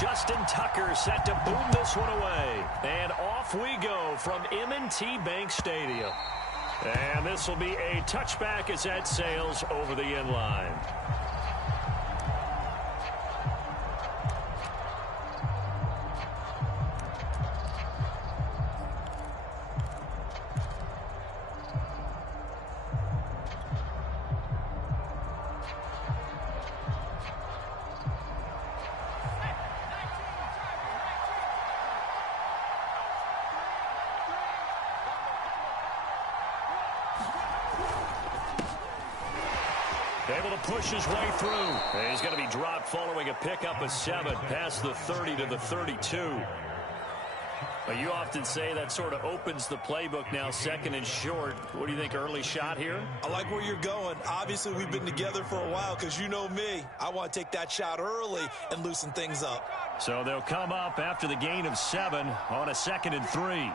Justin Tucker set to boom this one away. And off we go from M&T Bank Stadium. And this will be a touchback as that sails over the end line. Able to push his way through. He's going to be dropped following a pickup of 7 past the 30 to the 32. But you often say that sort of opens the playbook now, second and short. What do you think, early shot here? I like where you're going. Obviously, we've been together for a while because you know me. I want to take that shot early and loosen things up. So they'll come up after the gain of 7 on a 2nd and 3.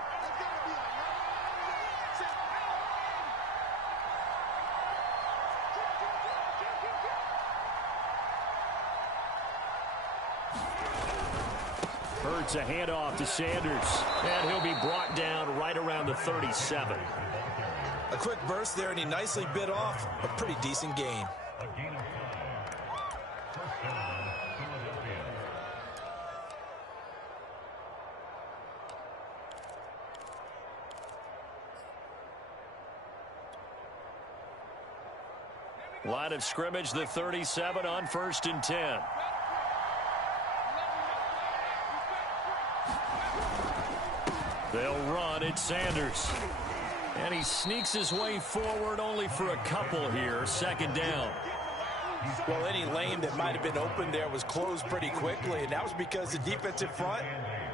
Hurts a handoff to Sanders, and he'll be brought down right around the 37. A quick burst there, and he nicely bit off a pretty decent gain. Line of scrimmage, the 37 on 1st and 10. They'll run at Sanders. And he sneaks his way forward only for a couple here. 2nd down. Well, any lane that might have been open there was closed pretty quickly, and that was because the defensive front,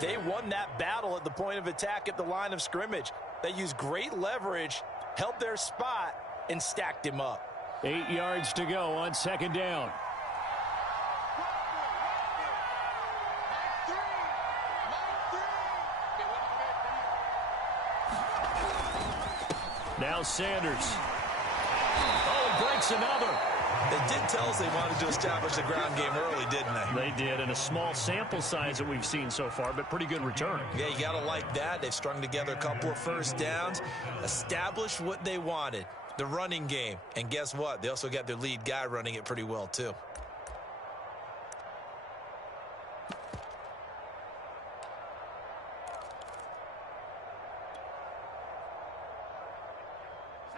they won that battle at the point of attack at the line of scrimmage. They used great leverage, held their spot, and stacked him up. 8 yards to go on 2nd down. Now Sanders. Oh, he breaks another. They did tell us they wanted to establish the ground game early, didn't they? They did, and a small sample size that we've seen so far, but pretty good return. Yeah, you got to like that. They've strung together a couple of first downs, established what they wanted, the running game. And guess what? They also got their lead guy running it pretty well, too.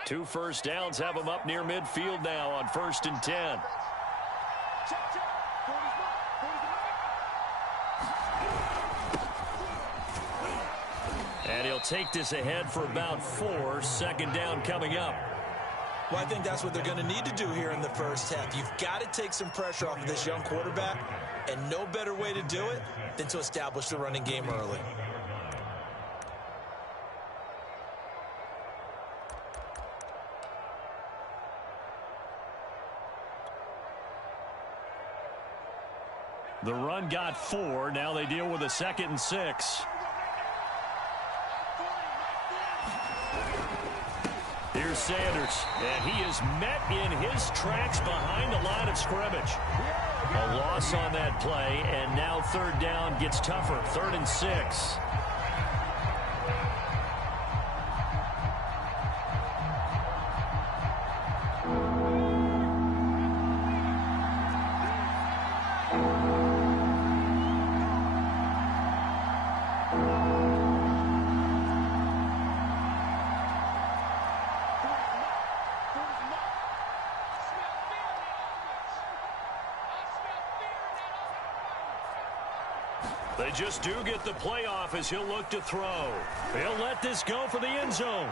Two first downs have them up near midfield now on 1st and 10. And he'll take this ahead for about 4. 2nd down coming up. Well, I think that's what they're going to need to do here in the first half. You've got to take some pressure off of this young quarterback, and no better way to do it than to establish the running game early. The run got 4. Now they deal with a 2nd and 6. Here's Sanders, and he is met in his tracks behind the line of scrimmage. A loss on that play, and now 3rd down gets tougher. 3rd and 6. They just do get the playoff as he'll look to throw. He'll let this go for the end zone.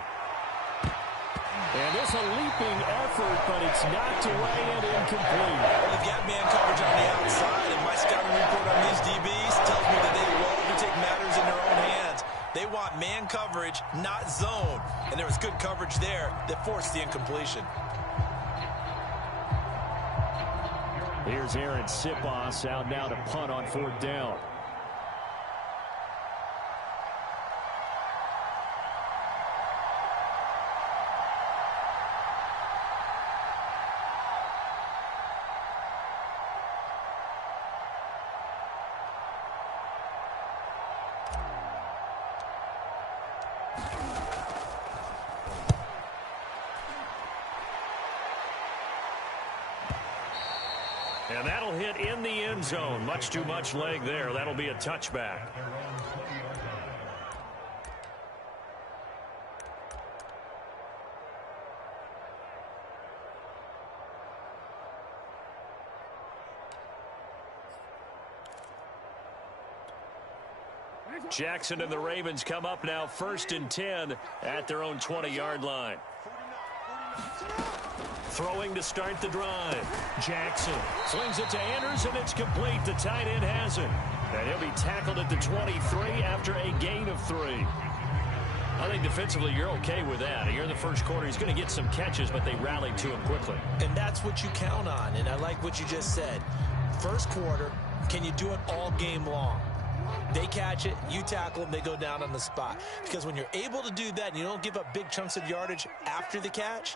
And it's a leaping effort, but it's knocked away and incomplete. Well, they've got man coverage on the outside, and my scouting report on these DBs tells me that they love to take matters in their own hands. They want man coverage, not zone. And there was good coverage there that forced the incompletion. Here's Aaron Sipos out now to punt on 4th down. And that'll hit in the end zone. Much too much leg there. That'll be a touchback. Jackson and the Ravens come up now 1st and 10 at their own 20-yard line. Throwing to start the drive. Jackson slings it to Anders, and it's complete. The tight end has it. And he'll be tackled at the 23 after a gain of 3. I think defensively you're okay with that. Here in the first quarter, he's going to get some catches, but they rallied to him quickly. And that's what you count on, and I like what you just said. First quarter, can you do it all game long? They catch it, you tackle them, they go down on the spot. Because when you're able to do that and you don't give up big chunks of yardage after the catch,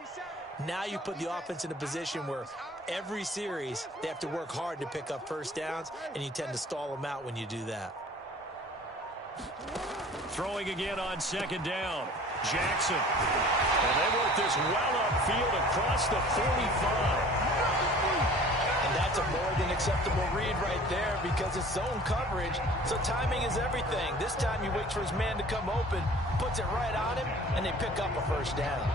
now you put the offense in a position where every series they have to work hard to pick up first downs, and you tend to stall them out when you do that. Throwing again on 2nd down. Jackson. And they work this well upfield across the 45. And that's a more than acceptable read right there because it's zone coverage, so timing is everything. This time he waits for his man to come open, puts it right on him, and they pick up a first down.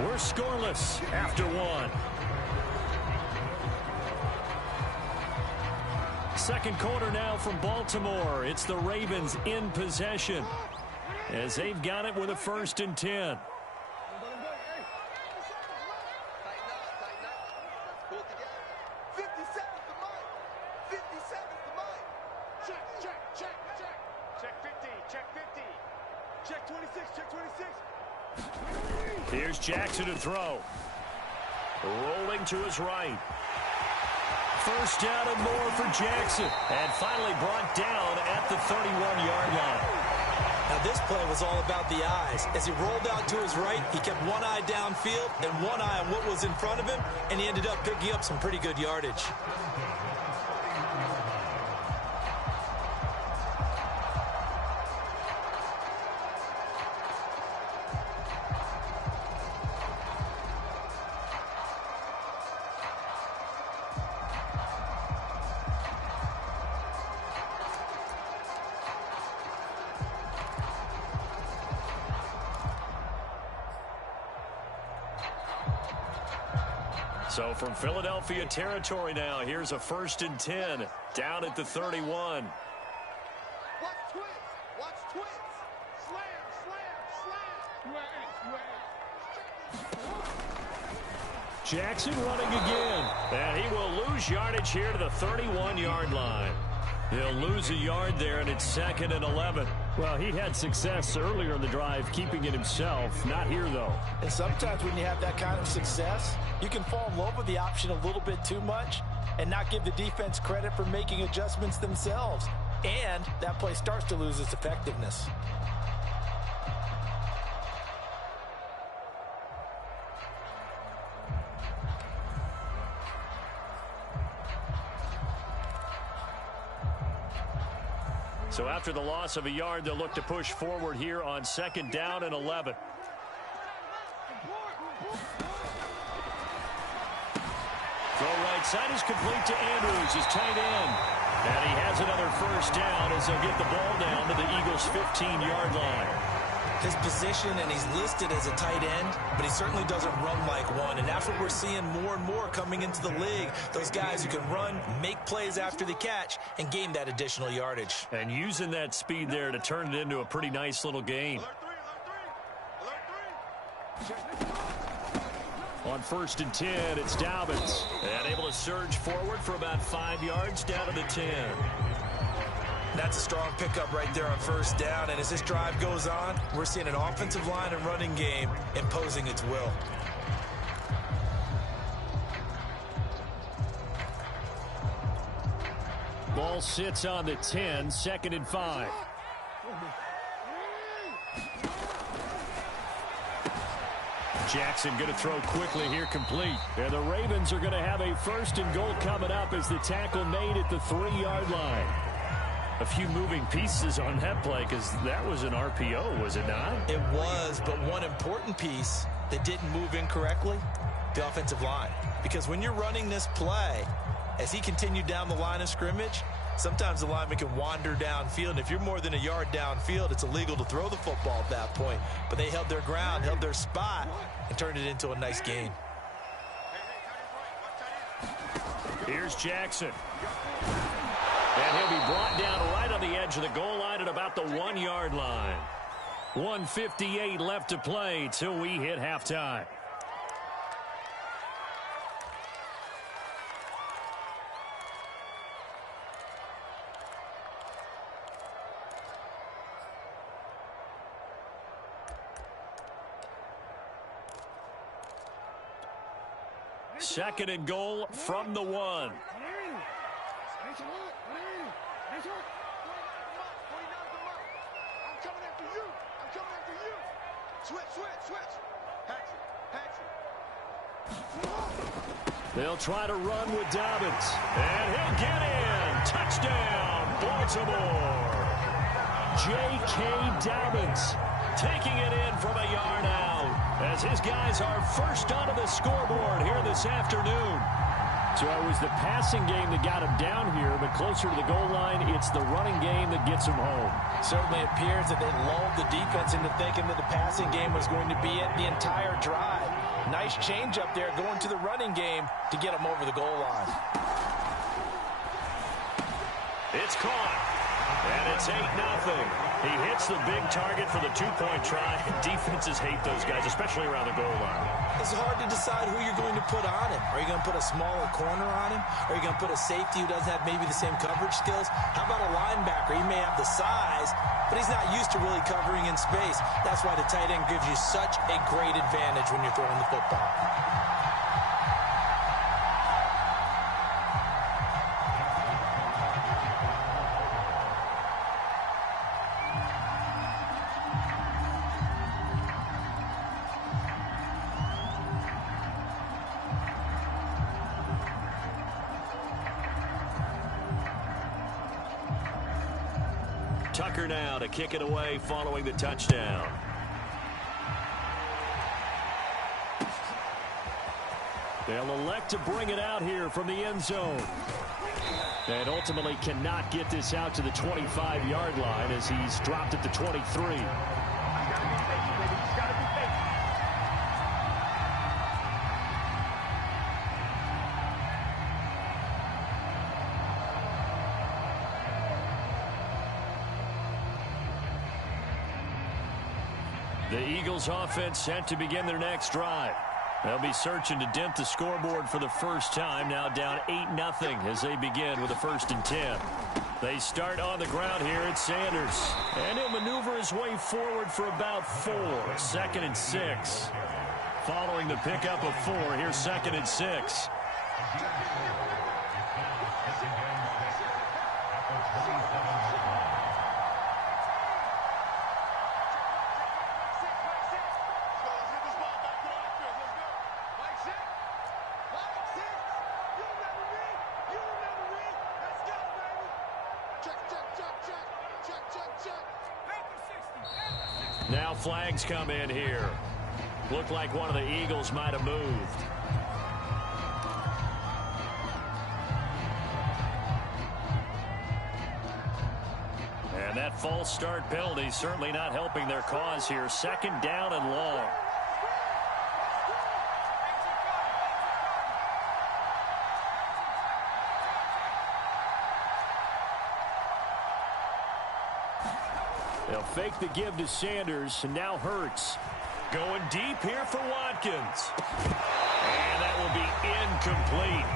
We're scoreless after 1. Second quarter now from Baltimore. It's the Ravens in possession as they've got it with a 1st and 10. Here's Jackson to throw. Rolling to his right. First down and more for Jackson. And finally brought down at the 31-yard line. Now this play was all about the eyes. As he rolled out to his right, he kept one eye downfield and one eye on what was in front of him, and he ended up picking up some pretty good yardage. So from Philadelphia territory now, here's a 1st and 10 down at the 31. Watch twins. Watch twins. Slam, slam, slam. Jackson running again. And he will lose yardage here to the 31-yard line. He'll lose a yard there, and it's 2nd and 11. Well, he had success earlier in the drive keeping it himself. Not here, though. And sometimes when you have that kind of success, you can fall in love with the option a little bit too much and not give the defense credit for making adjustments themselves. And that play starts to lose its effectiveness. So after the loss of a yard, they'll look to push forward here on 2nd down and 11. Throw right side is complete to Andrews, his tight end. And he has another first down as they'll get the ball down to the Eagles' 15-yard line. His position, and he's listed as a tight end, but he certainly doesn't run like one. And that's what we're seeing more and more coming into the league. Those guys who can run, make plays after the catch, and gain that additional yardage. And using that speed there to turn it into a pretty nice little gain. On 1st and 10, it's Dobbins. And able to surge forward for about 5 yards down to the 10. That's a strong pickup right there on 1st down. And as this drive goes on, we're seeing an offensive line and running game imposing its will. Ball ball sits on the 10, 2nd and 5. Jackson going to throw quickly here, complete. And the Ravens are going to have a 1st and goal coming up as the tackle made at the 3-yard line. A few moving pieces on that play because that was an RPO, was it not? It was, but one important piece that didn't move incorrectly, the offensive line. Because when you're running this play, as he continued down the line of scrimmage, sometimes the lineman can wander downfield. And if you're more than a yard downfield, it's illegal to throw the football at that point. But they held their ground, held their spot, and turned it into a nice gain. Here's Jackson. And he'll be brought down right on the edge of the goal line at about the 1-yard line. 1:58 left to play till we hit halftime. Second and goal from the 1. I'm coming after you. I'm coming after you. Switch. They'll try to run with Dobbins. And he'll get in. Touchdown, Baltimore. J.K. Dobbins taking it in from a yard out as his guys are first onto the scoreboard here this afternoon. So it was the passing game that got him down here, but closer to the goal line, it's the running game that gets him home. Certainly appears that they lulled the defense into thinking that the passing game was going to be it the entire drive. Nice change up there going to the running game to get him over the goal line. It's caught, and it's 8-0. He hits the big target for the 2-point try. Defenses hate those guys, especially around the goal line. It's hard to decide who you're going to put on him. Are you going to put a smaller corner on him? Are you going to put a safety who doesn't have maybe the same coverage skills? How about a linebacker? He may have the size, but he's not used to really covering in space. That's why the tight end gives you such a great advantage when you're throwing the football. Tucker now to kick it away following the touchdown. They'll elect to bring it out here from the end zone. And ultimately cannot get this out to the 25-yard line as he's dropped at the 23. The Eagles offense set to begin their next drive. They'll be searching to dent the scoreboard for the first time, now down 8-0 as they begin with a 1st and 10. They start on the ground here at Sanders. And he'll maneuver his way forward for about 4. 2nd and 6. Following the pickup of 4, here's 2nd and 6. Now flags come in here. Looked like one of the Eagles might have moved. And that false start penalty certainly not helping their cause here. 2nd down and long. They'll fake the give to Sanders, and now Hurts. Going deep here for Watkins. And that will be incomplete.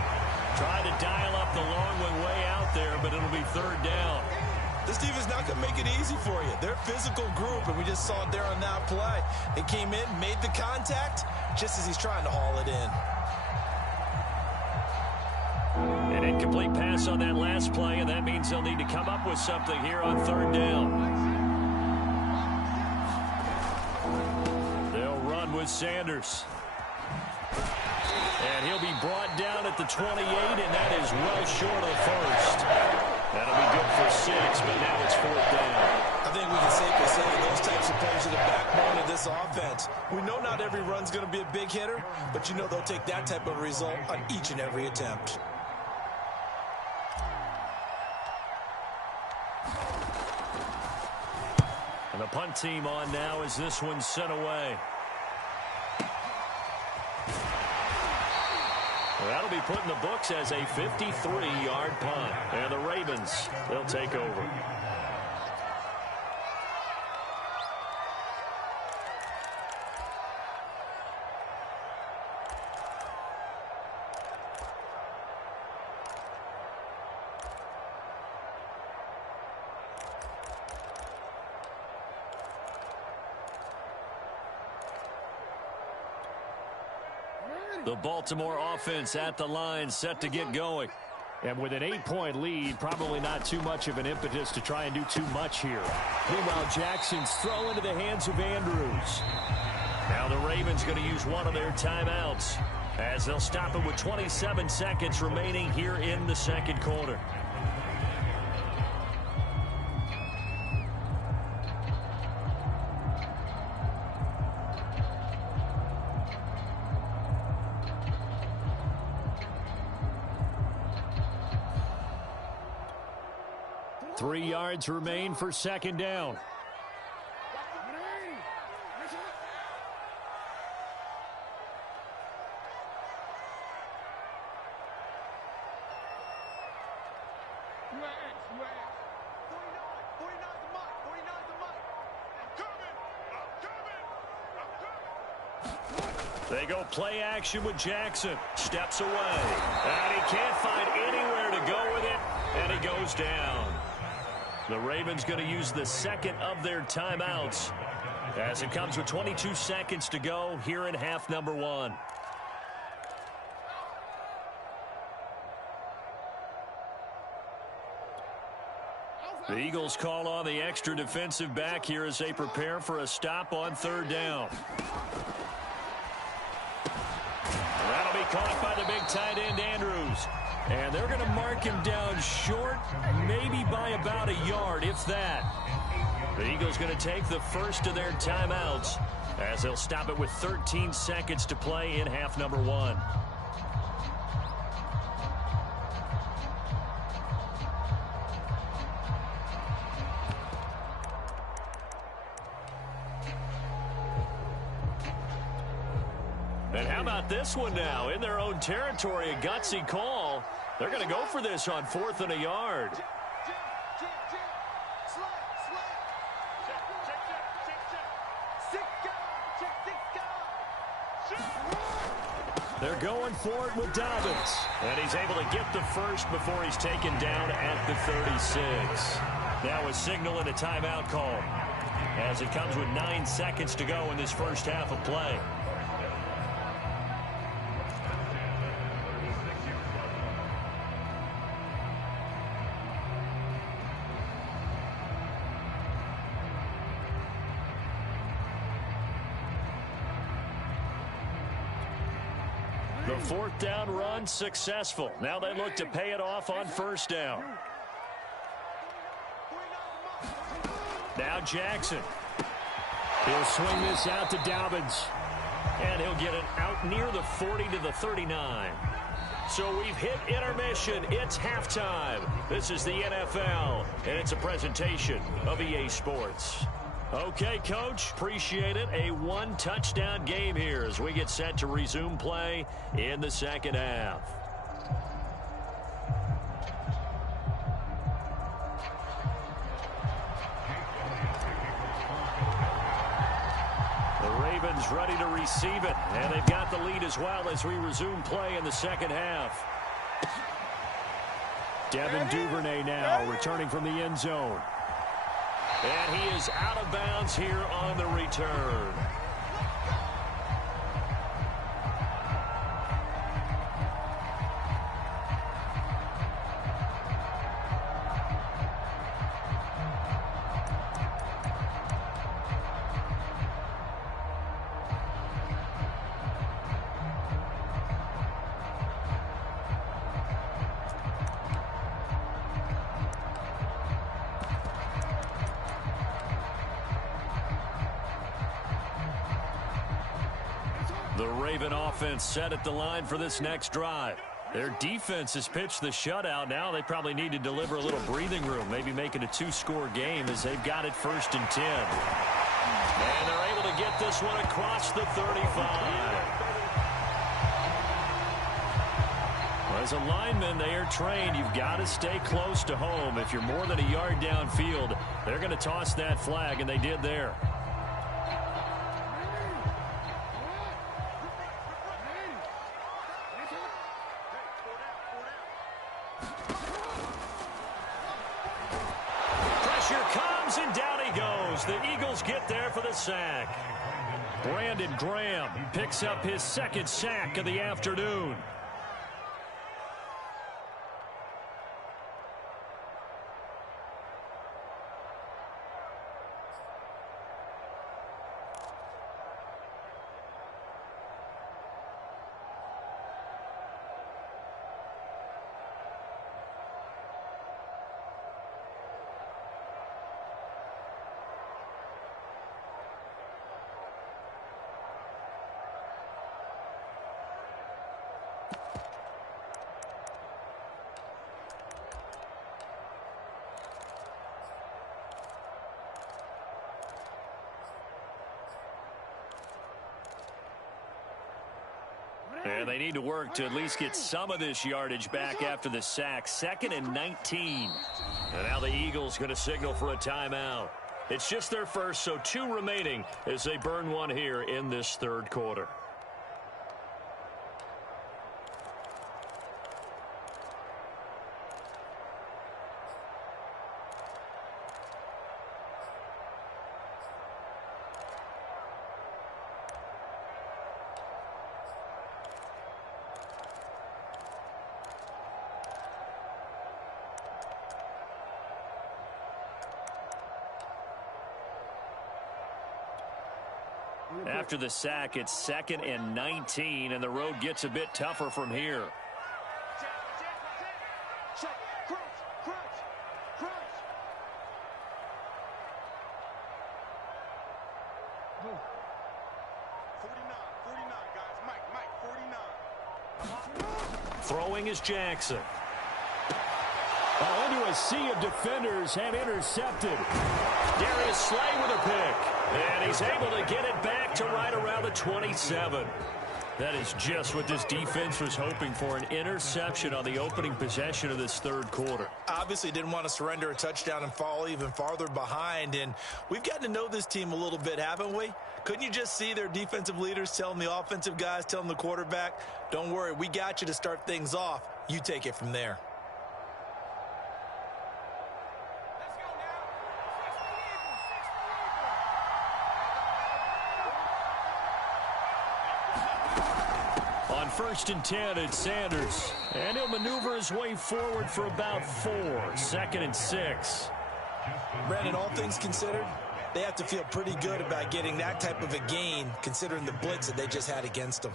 Try to dial up the long one way out there, but it'll be 3rd down. This defense not going to make it easy for you. They're a physical group, and we just saw it there on that play. They came in, made the contact, just as he's trying to haul it in. And incomplete. Incomplete pass on that last play, and that means they'll need to come up with something here on third down. They'll run with Sanders. And he'll be brought down at the 28, and that is well short of first. That'll be good for 6, but now it's fourth down. I think we can safely say those types of plays are the backbone of this offense. We know not every run's going to be a big hitter, but you know they'll take that type of result on each and every attempt. And the punt team on now as this one's sent away. That'll be put in the books as a 53-yard punt. And the Ravens, they'll take over. The Baltimore offense at the line, set to get going. And with an 8-point lead, probably not too much of an impetus to try and do too much here. Meanwhile, Jackson's throw into the hands of Andrews. Now the Ravens going to use one of their timeouts as they'll stop it with 27 seconds remaining here in the second quarter. Three yards remain for second down. They go play action with Jackson. Steps away. And he can't find anywhere to go with it. And he goes down. The Ravens going to use the second of their timeouts as it comes with 22 seconds to go here in half number one. The Eagles call on the extra defensive back here as they prepare for a stop on third down. That'll be caught by the big tight end, Andrews. And they're going to mark him down short, maybe by about a yard, if that. The Eagles going to take the first of their timeouts as they'll stop it with 13 seconds to play in half number one. And how about this one now? In their own territory, a gutsy call. They're going to go for this on 4th and a yard. They're going for it with Dobbins. And he's able to get the first before he's taken down at the 36. Now a signal and a timeout call as it comes with 9 seconds to go in this first half of play. The fourth down run successful. Now they look to pay it off on first down. Now Jackson. He'll swing this out to Dobbins. And he'll get it out near the 40 to the 39. So we've hit intermission. It's halftime. This is the NFL, and it's a presentation of EA Sports. Okay, Coach, appreciate it. A one-touchdown game here as we get set to resume play in the second half. The Ravens ready to receive it, and they've got the lead as well as we resume play in the second half. Devin Duvernay now returning from the end zone. And he is out of bounds here on the return. The Raven offense set at the line for this next drive. Their defense has pitched the shutout. Now they probably need to deliver a little breathing room, maybe make it a 2-score game as they've got it 1st and 10. And they're able to get this one across the 35. As a lineman, they are trained. You've got to stay close to home. If you're more than a yard downfield, they're going to toss that flag, and they did there. Pressure comes, and down he goes. The Eagles get there for the sack. Brandon Graham picks up his 2nd sack of the afternoon. And they need to work to at least get some of this yardage back after the sack. 2nd and 19. And now the Eagles going to signal for a timeout. It's just their first, so 2 remaining as they burn one here in this 3rd quarter. After the sack, it's 2nd and 19, and the road gets a bit tougher from here. Check. Crunch. 49, guys. Mike, 49. Throwing is Jackson. Into a sea of defenders and intercepted. Darius Slay with a pick. And he's able to get it back to right around the 27. That is just what this defense was hoping for, an interception on the opening possession of this 3rd quarter. Obviously didn't want to surrender a touchdown and fall even farther behind. And we've gotten to know this team a little bit, haven't we? Couldn't you just see their defensive leaders telling the offensive guys, telling the quarterback, don't worry, we got you to start things off. You take it from there. On 1st and 10, it's Sanders. And he'll maneuver his way forward for about 4. 2nd and 6. Brandon, all things considered, they have to feel pretty good about getting that type of a gain, considering the blitz that they just had against them.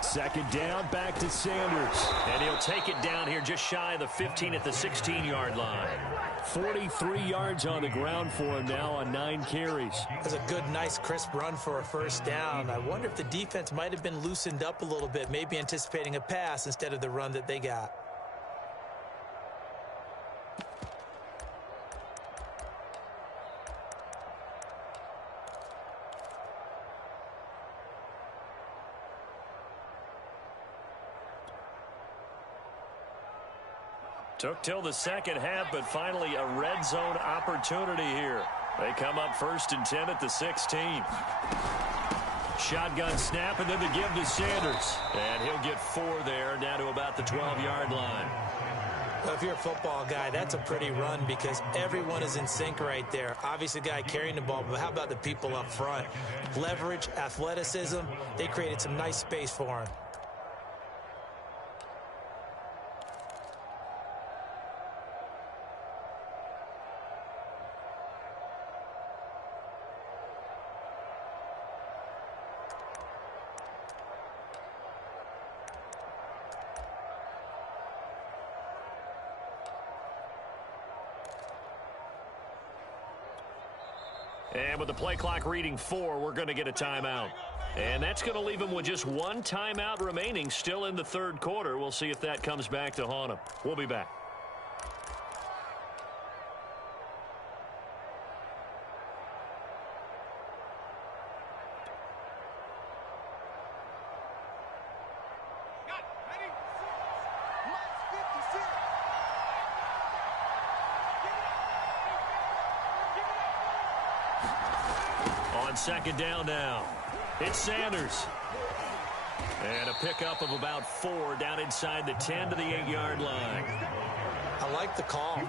Second down, back to Sanders. And he'll take it down here just shy of the 15 at the 16-yard line. 43 yards on the ground for him now on 9 carries. That's a good, nice, crisp run for a 1st down. I wonder if the defense might have been loosened up a little bit, maybe anticipating a pass instead of the run that they got. Took till the 2nd half, but finally a red zone opportunity here. They come up 1st and 10 at the 16. Shotgun snap, and then the give to Sanders. And he'll get 4 there, down to about the 12-yard line. If you're a football guy, that's a pretty run because everyone is in sync right there. Obviously, the guy carrying the ball, but how about the people up front? Leverage, athleticism, they created some nice space for him. And with the play clock reading 4, we're going to get a timeout. And that's going to leave him with just one timeout remaining still in the third quarter. We'll see if that comes back to haunt him. We'll be back. Second down now. It's Sanders. And a pickup of about 4 down inside the 10 to the 8-yard line. I like the call.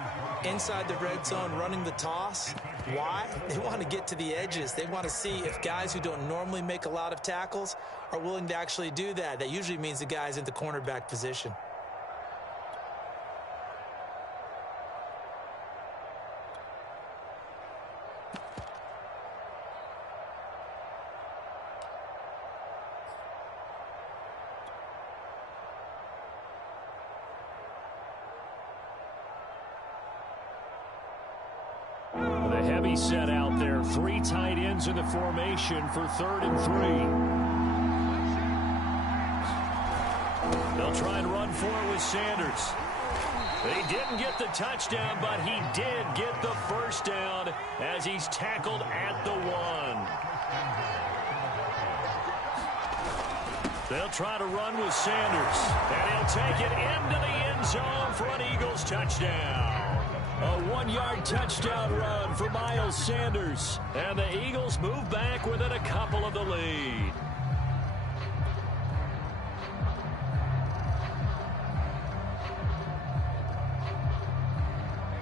Inside the red zone, running the toss. Why? They want to get to the edges. They want to see if guys who don't normally make a lot of tackles are willing to actually do that. That usually means the guy's in the cornerback position. Heavy set out there. 3 tight ends in the formation for 3rd and 3. They'll try and run for it with Sanders. They didn't get the touchdown, but he did get the first down as he's tackled at the 1. They'll try to run with Sanders, and he'll take it into the end zone for an Eagles touchdown. A 1-yard touchdown run for Miles Sanders. And the Eagles move back within a couple of the lead.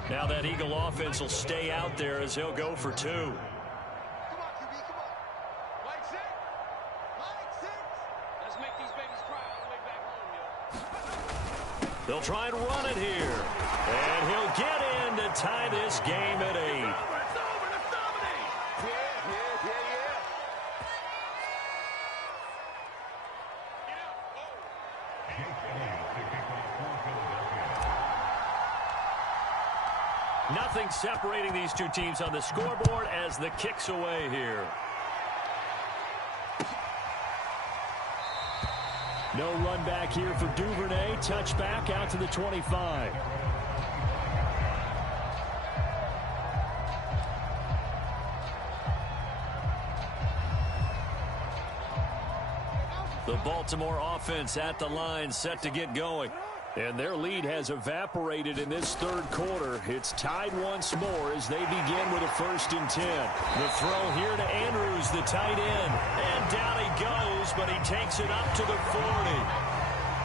Now that Eagle offense will stay out there as he'll go for 2. Come on, QB, come on. Line 6. Line 6. Let's make these babies cry all the way back home, yo. They'll try and run it here. And he'll get in to tie this game at 8. It's over. Let's dominate. Yeah. Nothing separating these two teams on the scoreboard as the kick's away here. No run back here for Duvernay. Touchback out to the 25. The Baltimore offense at the line, set to get going. And their lead has evaporated in this third quarter. It's tied once more as they begin with a 1st and 10. The throw here to Andrews, the tight end. And down he goes, but he takes it up to the 40.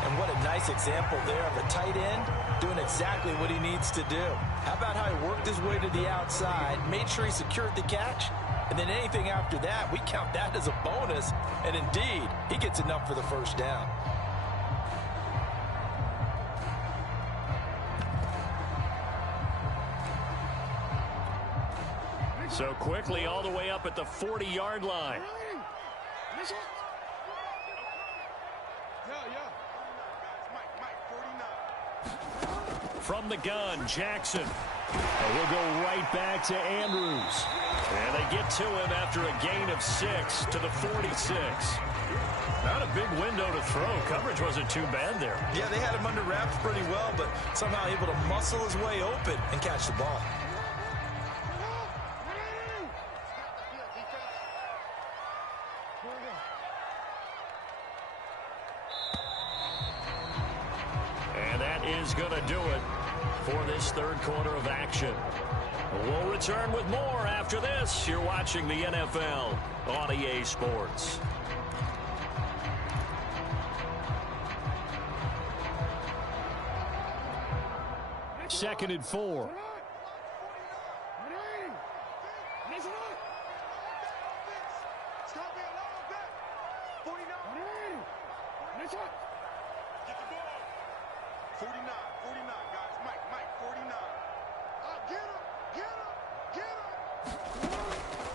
And what a nice example there of a tight end doing exactly what he needs to do. How about how he worked his way to the outside, made sure he secured the catch, and then anything after that, we count that as a bonus. And indeed, he gets enough for the first down. So quickly all the way up at the 40-yard line. From the gun, Jackson. And he'll go right back to Andrews. And they get to him after a gain of 6 to the 46. Not a big window to throw. Coverage wasn't too bad there. Yeah, they had him under wraps pretty well, but somehow able to muscle his way open and catch the ball. And that is going to do it for this third quarter of action. We'll return with more after this. You're watching the NFL on EA Sports. 2nd and 4.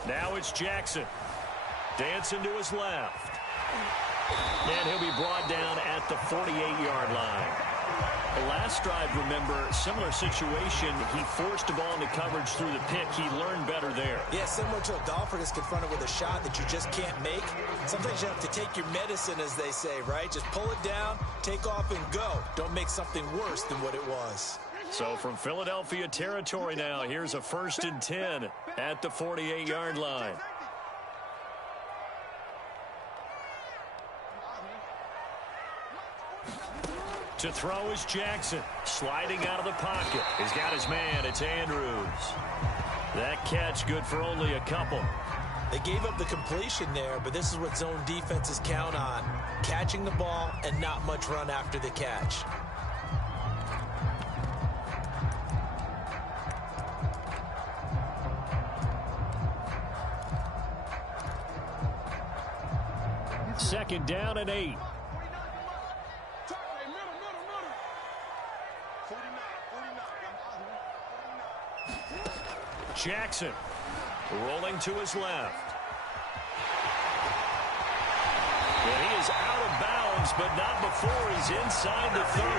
Now it's Jackson. Dancing to his left. And he'll be brought down at the 48-yard line. The last drive, remember, similar situation. He forced the ball into coverage through the pick. He learned better there. Yeah, similar to a golfer that's confronted with a shot that you just can't make. Sometimes you have to take your medicine, as they say, right? Just pull it down, take off, and go. Don't make something worse than what it was. So from Philadelphia territory now, here's a 1st and 10 at the 48-yard line. To throw is Jackson. Sliding out of the pocket. He's got his man. It's Andrews. That catch good for only a couple. They gave up the completion there, but this is what zone defenses count on. Catching the ball and not much run after the catch. Second down and 8. Jackson rolling to his left. And he is out of bounds, but not before he's inside the 30.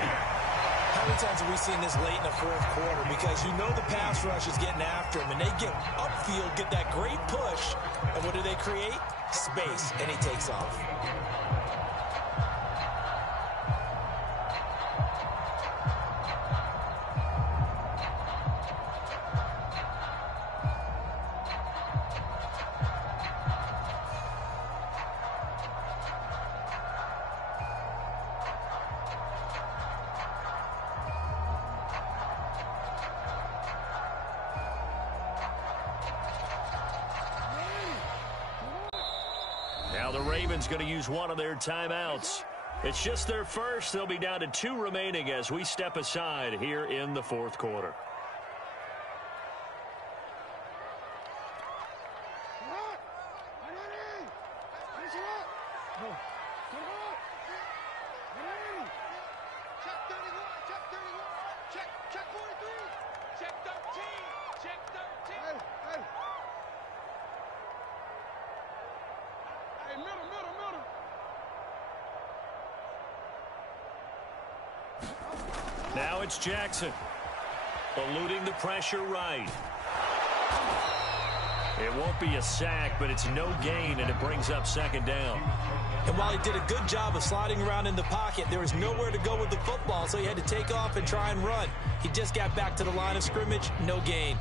How many times have we seen this late in the fourth quarter? Because you know the pass rush is getting after him, and they get upfield, get that great push, and what do they create? Space, and he takes off. Now the Ravens going to use one of their timeouts. It's just their first. They'll be down to 2 remaining as we step aside here in the fourth quarter. Now it's Jackson. Eluding the pressure right. It won't be a sack, but it's no gain, and it brings up second down. And while he did a good job of sliding around in the pocket, there was nowhere to go with the football, so he had to take off and try and run. He just got back to the line of scrimmage, no gain.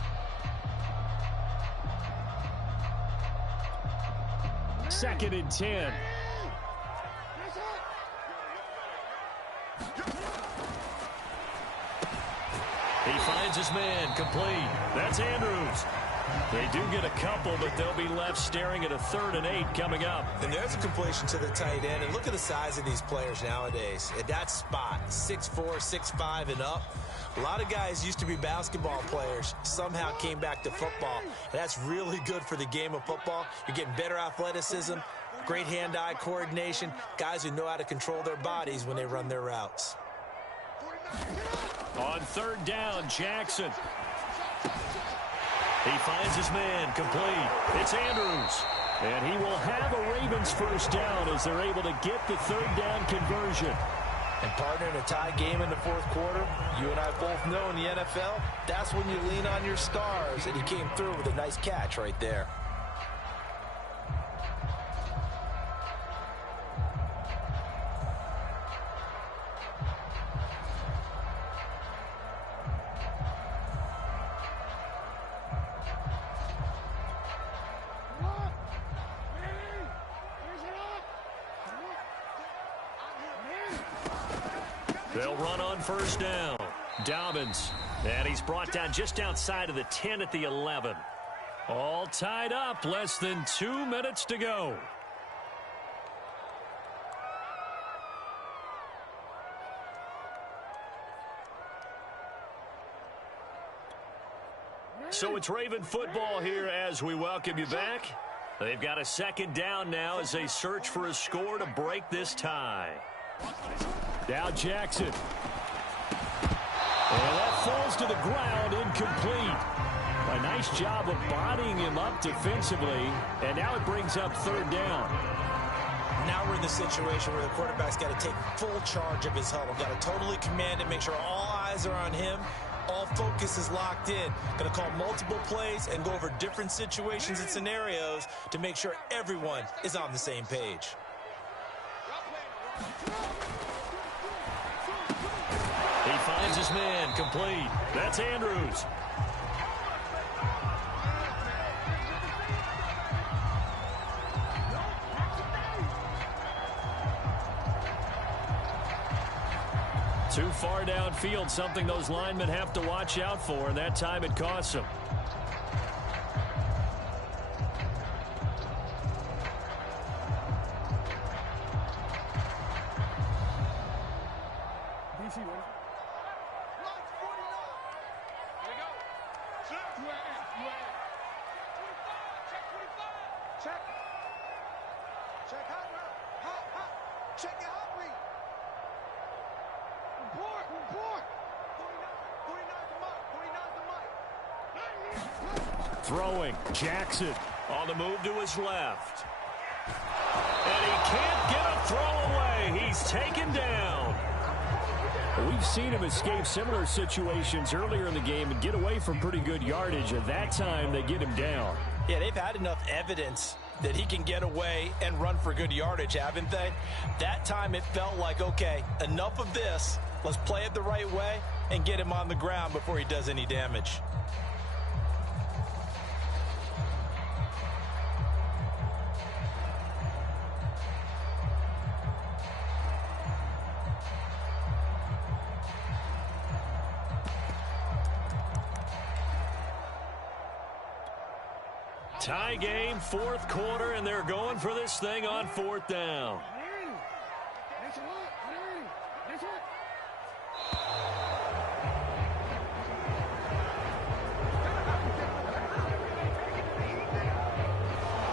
Second and 10. He finds his man, complete. That's Andrews. They do get a couple, but they'll be left staring at a 3rd and 8 coming up. And there's a completion to the tight end. And look at the size of these players nowadays. At that spot, 6'4", 6'5", and up. A lot of guys used to be basketball players, somehow came back to football. And that's really good for the game of football. You're getting better athleticism, great hand-eye coordination, guys who know how to control their bodies when they run their routes. On 3rd down, Jackson. He finds his man, complete. It's Andrews. And he will have a Ravens first down as they're able to get the 3rd down conversion. And partner, in a tie game in the fourth quarter, you and I both know in the NFL, that's when you lean on your stars. And he came through with a nice catch right there. They'll run on first down. Dobbins. And he's brought down just outside of the 10 at the 11. All tied up. Less than 2 minutes to go. So it's Raven football here as we welcome you back. They've got a second down now as they search for a score to break this tie. Now Jackson. And that falls to the ground, incomplete. A nice job of bodying him up defensively, and now it brings up third down. Now we're in the situation where the quarterback's got to take full charge of his huddle. Got to totally command it, make sure all eyes are on him. All focus is locked in. Going to call multiple plays and go over different situations and scenarios to make sure everyone is on the same page. He finds his man, complete. That's Andrews. Too far downfield, something those linemen have to watch out for, and that time it costs them. Throwing, Jackson on the move to his left. And he can't get a throw away. He's taken down. We've seen him escape similar situations earlier in the game and get away from pretty good yardage. At that time, they get him down. Yeah, they've had enough evidence that he can get away and run for good yardage, haven't they? That time it felt like, okay, enough of this. Let's play it the right way and get him on the ground before he does any damage. Tie game, fourth quarter, and they're going for this thing on fourth down.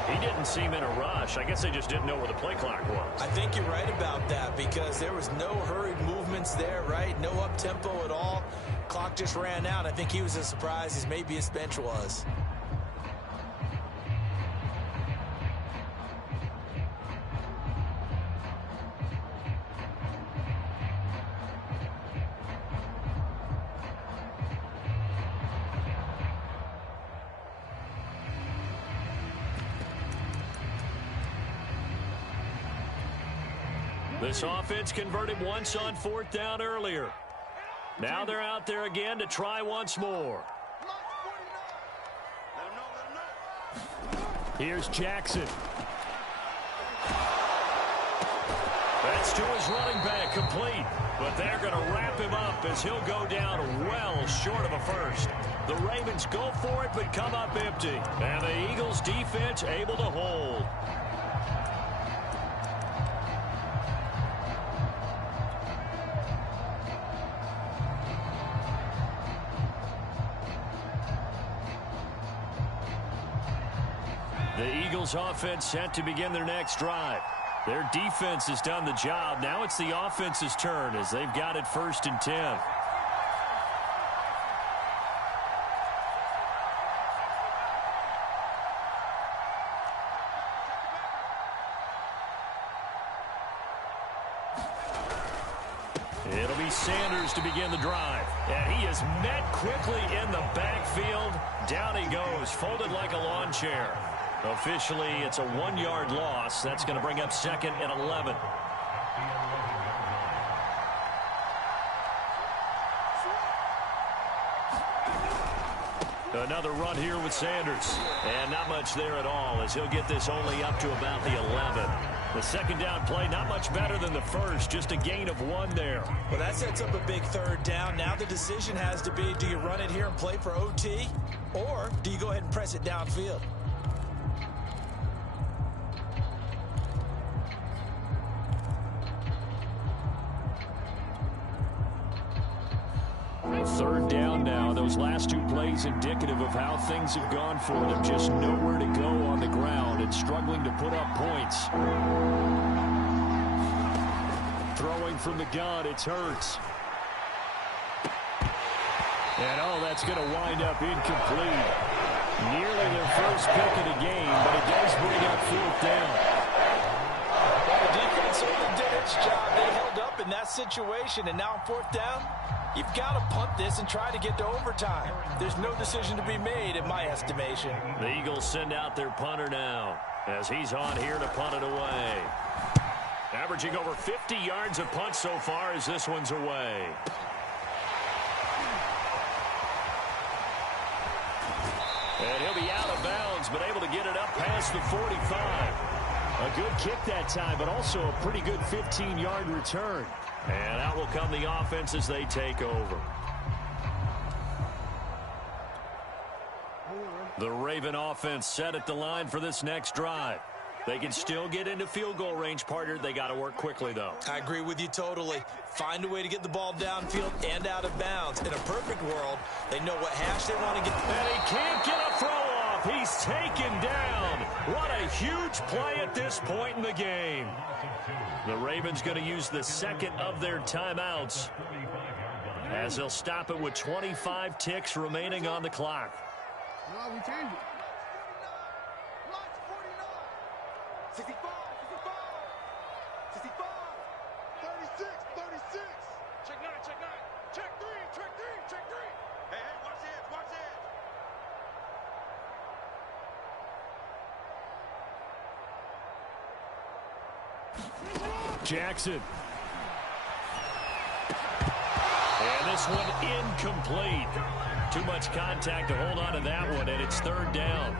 He didn't seem in a rush. I guess they just didn't know where the play clock was. I think you're right about that because there was no hurried movements there, right? No up-tempo at all. Clock just ran out. I think he was as surprised as maybe his bench was. This offense converted once on fourth down earlier. Now they're out there again to try once more. Here's Jackson. That's to his running back, complete. But they're going to wrap him up as he'll go down well short of a first. The Ravens go for it but come up empty. And the Eagles defense able to hold. The Eagles offense set to begin their next drive. Their defense has done the job. Now it's the offense's turn as they've got it 1st and 10. It'll be Sanders to begin the drive. And he is met quickly in the backfield. Down he goes, folded like a lawn chair. Officially, it's a 1-yard loss. That's going to bring up 2nd and 11. Another run here with Sanders. And not much there at all as he'll get this only up to about the 11. The second down play, not much better than the first. Just a gain of 1 there. Well, that sets up a big third down. Now the decision has to be, do you run it here and play for OT? Or do you go ahead and press it downfield? Third down now. They'll those last two plays indicative of how things have gone for them. Just nowhere to go on the ground and struggling to put up points. Throwing from the gun, it's Hurts. And, oh, that's going to wind up incomplete. Nearly their first pick of the game, but it does bring up fourth down. Well, the defense certainly did its job. They held up in that situation, and now on fourth down, you've got to punt this and try to get to overtime. There's no decision to be made, in my estimation. The Eagles send out their punter now as he's on here to punt it away. Averaging over 50 yards a punt so far as this one's away. And he'll be out of bounds, but able to get it up past the 45. A good kick that time, but also a pretty good 15-yard return. And out will come the offense as they take over. The Raven offense set at the line for this next drive. They can still get into field goal range, partner. They got to work quickly, though. I agree with you totally. Find a way to get the ball downfield and out of bounds. In a perfect world, they know what hash they want to get. And he can't get a throw off. He's taken down. What a huge play at this point in the game. The Ravens going to use the second of their timeouts as they'll stop it with 25 ticks remaining on the clock. No, we changed it. 65, 65, 65, 36, 36. Check 9, check 9. Check 3, check 3, check 3. Hey, watch it, watch it. Jackson. And this one incomplete. Too much contact to hold on to that one, and it's third down.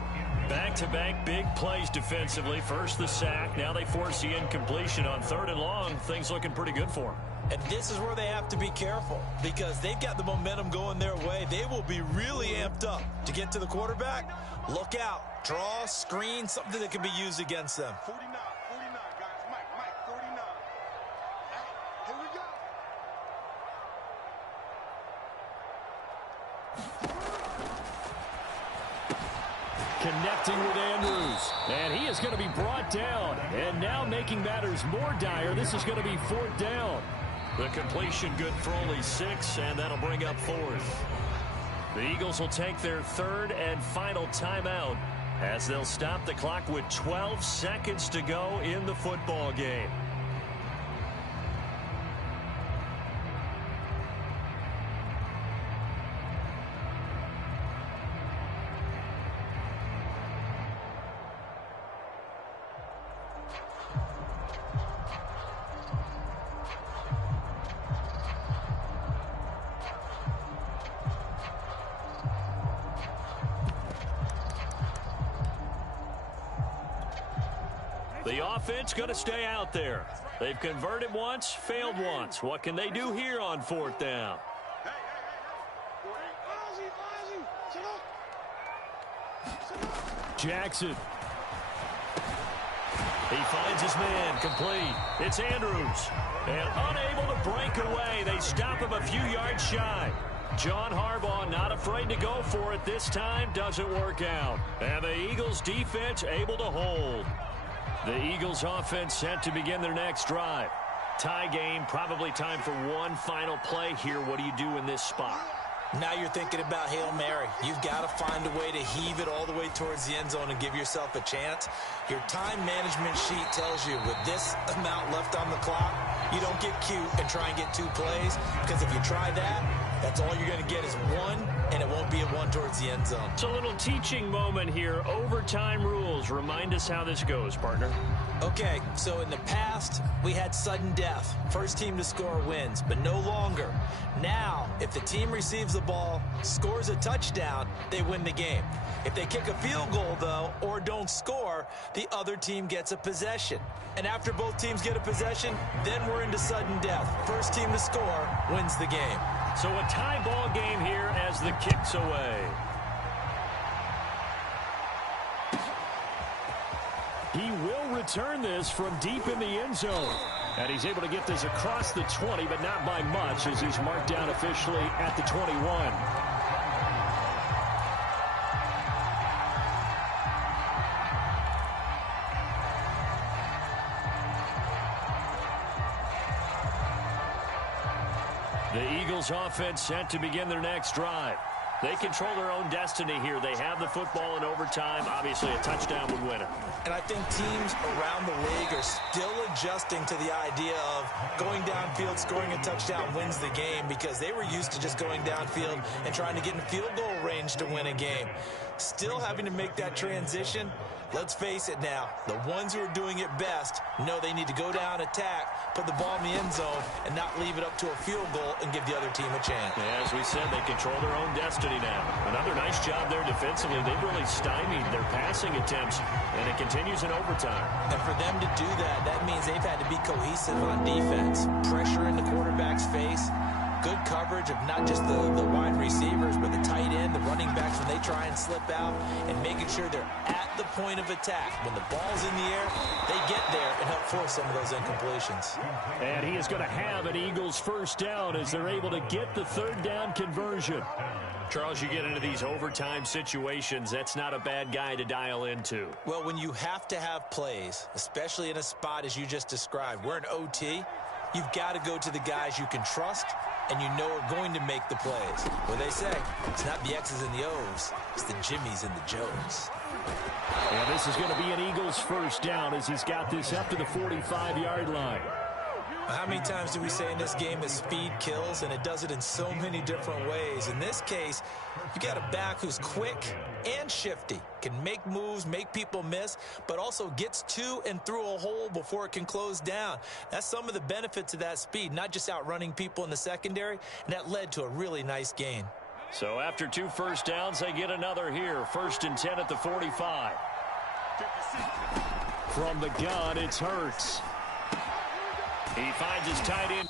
Back-to-back big plays defensively. First the sack. Now they force the incompletion on third and long. Things looking pretty good for them. And this is where they have to be careful because they've got the momentum going their way. They will be really amped up to get to the quarterback. Look out. Draw, screen, something that can be used against them. 49, 49, guys. Mike, 49. Hey, here we go. Connecting with Andrews. And he is going to be brought down. And now making matters more dire, this is going to be fourth down. The completion good for only 6, and that'll bring up fourth. The Eagles will take their third and final timeout as they'll stop the clock with 12 seconds to go in the football game. The offense going to stay out there. They've converted once, failed once. What can they do here on fourth down? Jackson. He finds his man, complete. It's Andrews. And unable to break away. They stop him a few yards shy. John Harbaugh not afraid to go for it this time. Doesn't work out. And the Eagles defense able to hold. The Eagles offense set to begin their next drive. Tie game, probably time for one final play here. What do you do in this spot? Now you're thinking about Hail Mary. You've got to find a way to heave it all the way towards the end zone and give yourself a chance. Your time management sheet tells you with this amount left on the clock, you don't get cute and try and get 2 plays, because if you try that, that's all you're going to get is 1, and it won't be a 1 towards the end zone. It's a little teaching moment here. Overtime rules. Remind us how this goes, partner. Okay, so in the past, we had sudden death. First team to score wins, but no longer. Now, if the team receives the ball, scores a touchdown, they win the game. If they kick a field goal, though, or don't score, the other team gets a possession. And after both teams get a possession, then we're into sudden death. First team to score wins the game. So a tie ball game here as the kick's away. He will return this from deep in the end zone. And he's able to get this across the 20, but not by much, as he's marked down officially at the 21. The Eagles offense set to begin their next drive. They control their own destiny here. They have the football in overtime. Obviously, a touchdown would win it. And I think teams around the league are still adjusting to the idea of going downfield, scoring a touchdown wins the game, because they were used to just going downfield and trying to get in field goal range to win a game. Still having to make that transition. Let's face it now, the ones who are doing it best know they need to go down, attack, put the ball in the end zone, and not leave it up to a field goal and give the other team a chance. Yeah, as we said, they control their own destiny now. Another nice job there defensively. They've really stymied their passing attempts, and it continues in overtime. And for them to do that, that means they've had to be cohesive on defense. Pressure in the quarterback's face. Good coverage of not just the wide receivers, but the tight end, the running backs when they try and slip out, and making sure they're at the point of attack. When the ball's in the air, they get there and help force some of those incompletions. And he is going to have an Eagles first down as they're able to get the third down conversion. Charles, you get into these overtime situations, that's not a bad guy to dial into. Well, when you have to have plays, especially in a spot as you just described, we're in OT, you've got to go to the guys you can trust and you know are going to make the plays. What they say, it's not the X's and the O's, it's the Jimmies and the Joes. And this is going to be an Eagles first down as he's got this up to the 45-yard line. How many times do we say in this game that speed kills, and it does it in so many different ways? In this case, you got a back who's quick and shifty, can make moves, make people miss, but also gets to and through a hole before it can close down. That's some of the benefits of that speed, not just outrunning people in the secondary, and that led to a really nice gain. So after 2 first downs, they get another here. 1st and 10 at the 45. From the gun, it's Hurts. He finds his tight end.